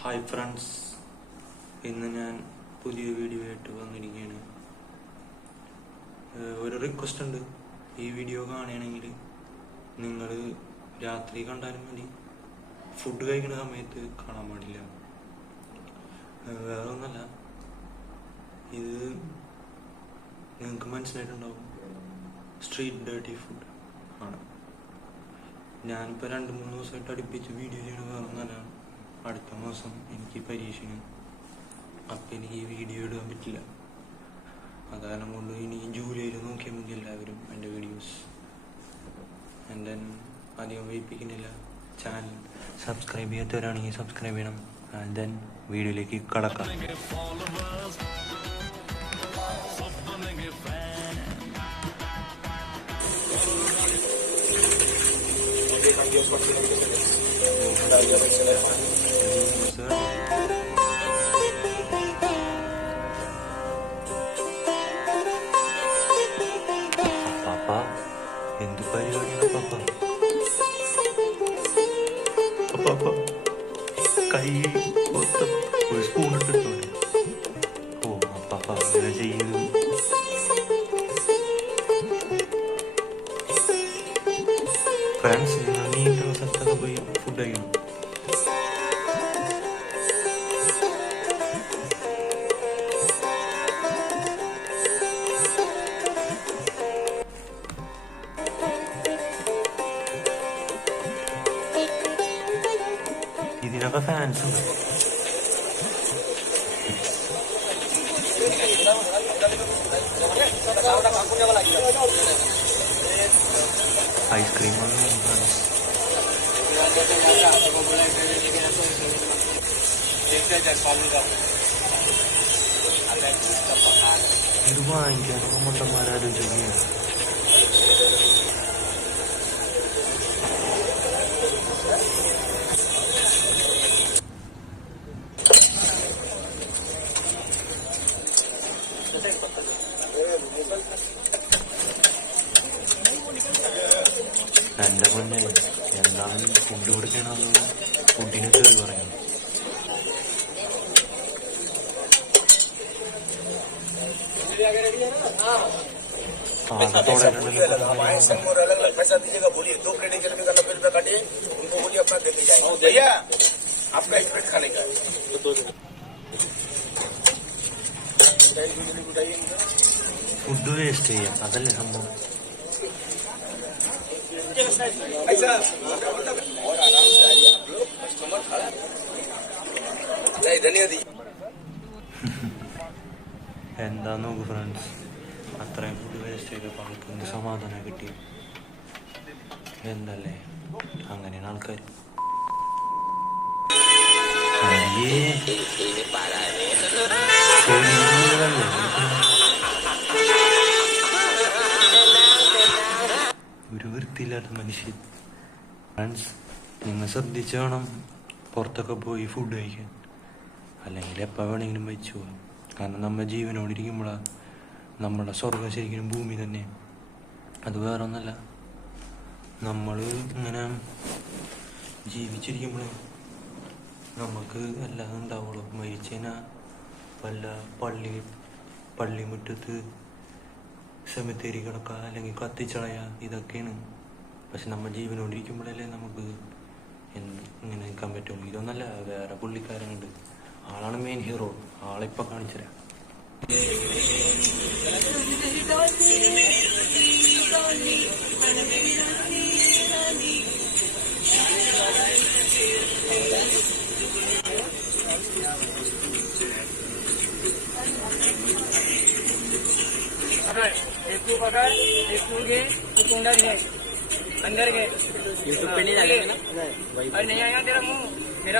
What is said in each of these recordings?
Hi friends, ഇന്ന് ഞാൻ പുതിയ വീഡിയോ ആയിട്ട് വന്നിരിക്കുകയാണ്. ഒരു റിക്വസ്റ്റ് ഉണ്ട്. ഈ വീഡിയോ കാണുകയാണെങ്കിൽ നിങ്ങൾ രാത്രി കണ്ടാലും മതി, ഫുഡ് കഴിക്കുന്ന സമയത്ത് കാണാൻ പാടില്ല. വേറെ ഒന്നല്ല, ഇത് നിങ്ങൾക്ക് മനസ്സിലായിട്ടുണ്ടാവും, സ്ട്രീറ്റ് ഡേർട്ടി ഫുഡ് ആണ്. ഞാനിപ്പോൾ 2-3 ദിവസമായിട്ട് അടുപ്പിച്ച് വീഡിയോ ചെയ്യണത് വേറെ ഒന്നല്ല. അടുത്ത മാസം എനിക്ക് പരീക്ഷയാണ്. അപ്പം എനിക്ക് ഈ വീഡിയോ ഇടാൻ പറ്റില്ല. അതാരണം കൊണ്ട് ഇനി ജൂലൈയിൽ നോക്കിയാൽ മതി എല്ലാവരും എൻ്റെ വീഡിയോസ്. എൻ്റെ അധികം വൈപ്പിക്കുന്നില്ല. ചാനൽ സബ്സ്ക്രൈബ് ചെയ്യാത്തവരാണെങ്കിൽ സബ്സ്ക്രൈബ് ചെയ്യണം. ദെൻ വീഡിയോയിലേക്ക് കടക്കാം. പാപ്പ, എന്ത് പരിപാടിയാണ് പാപ്പ? പാപ്പ കൈ ഒരു സ്പൂൺ ഇട്ടിട്ടുണ്ട്. ഓ പാപ്പ അങ്ങനെ ചെയ്യരുത്. ഫ്രണ്ട്സ്, നിങ്ങൾ നീട്ടുള്ള സ്ഥലത്തൊക്കെ പോയി ഫുഡ് കഴിക്കണം. ഇതിനൊക്കെ ഫാൻസ് ഉണ്ട്. ഐസ്ക്രീം ഇത് വാങ്ങിക്കാനൊക്കെ മണ്ടന്മാരാലോചിക്കുകയാണ്. എൻ്റെ പൊന്നെ, എന്താണ് ഫുഡ് കൊടുക്കണത്? ഫുഡിനെ കയറി പറയുന്നു. ഫുഡ് വേസ്റ്റ് ചെയ്യാം, അതല്ലേ സംഭവം. എന്താ നോക്ക് ഫ്രണ്ട്സ്, അത്രയും ഫുഡ് വേസ്റ്റ് ചെയ്തപ്പോൾ ആൾക്കൊന്ന് സമാധാനം കിട്ടി. എന്തല്ലേ, അങ്ങനെയാണ് ആൾക്കാർ. ഒരു വൃത്തിയില്ലാത്ത മനുഷ്യൻ. ഫ്രണ്ട്സ്, നിങ്ങൾ ശ്രദ്ധിച്ച് വേണം പുറത്തൊക്കെ പോയി ഫുഡ് കഴിക്കാൻ, അല്ലെങ്കിൽ എപ്പോൾ വേണമെങ്കിലും വെച്ചു പോകാം. കാരണം നമ്മൾ ജീവനോടിരിക്കുമ്പോഴാണ് നമ്മുടെ സ്വർഗം ശരിക്കും ഭൂമി തന്നെ. അത് വേറെ ഒന്നല്ല, നമ്മൾ ഇങ്ങനെ ജീവിച്ചിരിക്കുമ്പോൾ നമുക്ക് എല്ലാം ഉണ്ടാവുള്ളൂ. മരിച്ചതിനാൽ വല്ല പള്ളിമുറ്റത്ത് സെമിത്തേരി കിടക്കുക, അല്ലെങ്കിൽ കത്തിച്ചളയുക, ഇതൊക്കെയാണ്. പക്ഷെ നമ്മൾ ജീവനോടിരിക്കുമ്പോഴല്ലേ നമുക്ക് ഇങ്ങനെ നിൽക്കാൻ പറ്റുള്ളൂ. ഇതൊന്നല്ല, വേറെ പുള്ളിക്കാരുണ്ട്. ആളാണ് മെയിൻ ഹീറോ. ആളിപ്പോൾ കാണിച്ചുതരാം. अंदर गए यूट्यूब पे नहीं डालेंगे ना? और नहीं आएगा तेरा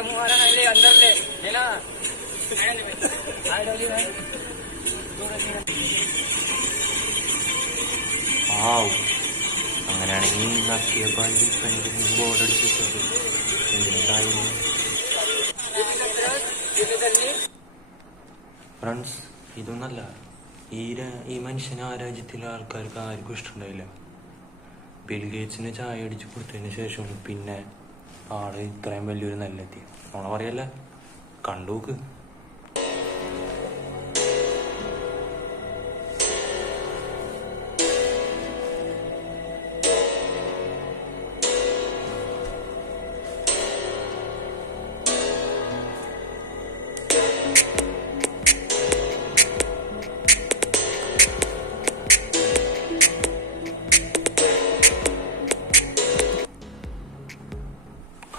मुंह आ रहा है, ले अंदर ले, है ना? അങ്ങനെയാണെങ്കിൽ നക്കിയപ്പോൾ ബോർഡ് അടിച്ചിട്ട് ഫ്രണ്ട്സ്, ഇതൊന്നല്ല, ഈ മനുഷ്യന് ആ രാജ്യത്തിലെ ആൾക്കാർക്ക് ആർക്കും ഇഷ്ടമുണ്ടായില്ല. ബിൽഗേറ്റ്സിന് ചായ അടിച്ച് കൊടുത്തതിന് ശേഷമാണ് പിന്നെ ആള് ഇത്രയും വലിയൊരു നെല്ലെത്തി. നമ്മളെ പറയല്ല, കണ്ടോക്ക്.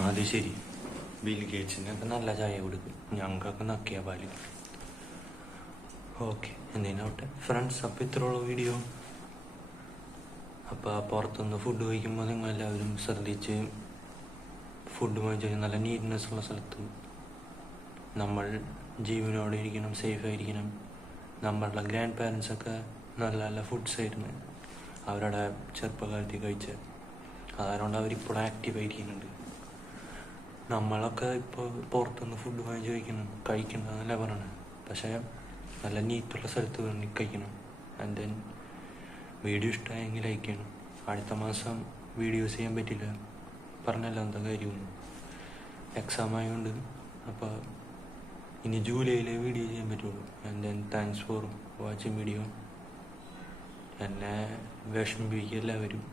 അത് ശരി, ബിൽ ഗേറ്റ്സിനൊക്കെ നല്ല ചായ കൊടുക്കും, ഞങ്ങൾക്കൊക്കെ നക്കിയ പാല്. ഓക്കെ, എന്തിനാവട്ടെ ഫ്രണ്ട്സ്, അപ്പം ഇത്രയുള്ള വീഡിയോ. അപ്പോൾ പുറത്തുനിന്ന് ഫുഡ് കഴിക്കുമ്പോൾ നിങ്ങളെല്ലാവരും ശ്രദ്ധിച്ച് ഫുഡ് വാങ്ങിച്ച് നല്ല നീറ്റ്നെസ് ഉള്ള സ്ഥലത്ത് നമ്മൾ ജീവനോടെ ഇരിക്കണം, സേഫായിരിക്കണം. നമ്മളുടെ ഗ്രാൻഡ് പാരൻസൊക്കെ നല്ല നല്ല ഫുഡ്സ് ആയിരുന്നു അവരുടെ ചെറുപ്പകാലത്തിൽ കഴിച്ച്, അതുകൊണ്ട് അവരിപ്പോഴും ആക്റ്റീവായിരിക്കുന്നുണ്ട്. നമ്മളൊക്കെ ഇപ്പോൾ പുറത്തുനിന്ന് ഫുഡ് വാങ്ങിച്ച് കഴിക്കണമെന്നല്ല പറയണത്, പക്ഷേ നല്ല നീറ്റുള്ള സ്ഥലത്ത് വേണ്ടി കഴിക്കണം. ആൻഡ് ദെൻ വീഡിയോ ഇഷ്ടമായെങ്കിൽ ലൈക്ക് ചെയ്യണം. അടുത്ത മാസം വീഡിയോസ് ചെയ്യാൻ പറ്റില്ല, പറഞ്ഞല്ലോ എന്താ കാര്യമൊന്നും, എക്സാം ആയതുകൊണ്ട്. അപ്പോൾ ഇനി ജൂലൈയിലെ വീഡിയോ ചെയ്യാൻ പറ്റുള്ളൂ. And then thanks for watching video. എന്നെ വിഷമിപ്പിക്കുക എല്ലാവരും,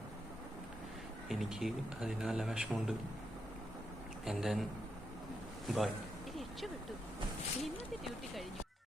എനിക്ക് അതിന് നല്ല വിഷമമുണ്ട്. And then bye. രക്ഷപ്പെട്ടു. ഇന്നത്തെ ഡ്യൂട്ടി കഴിഞ്ഞു.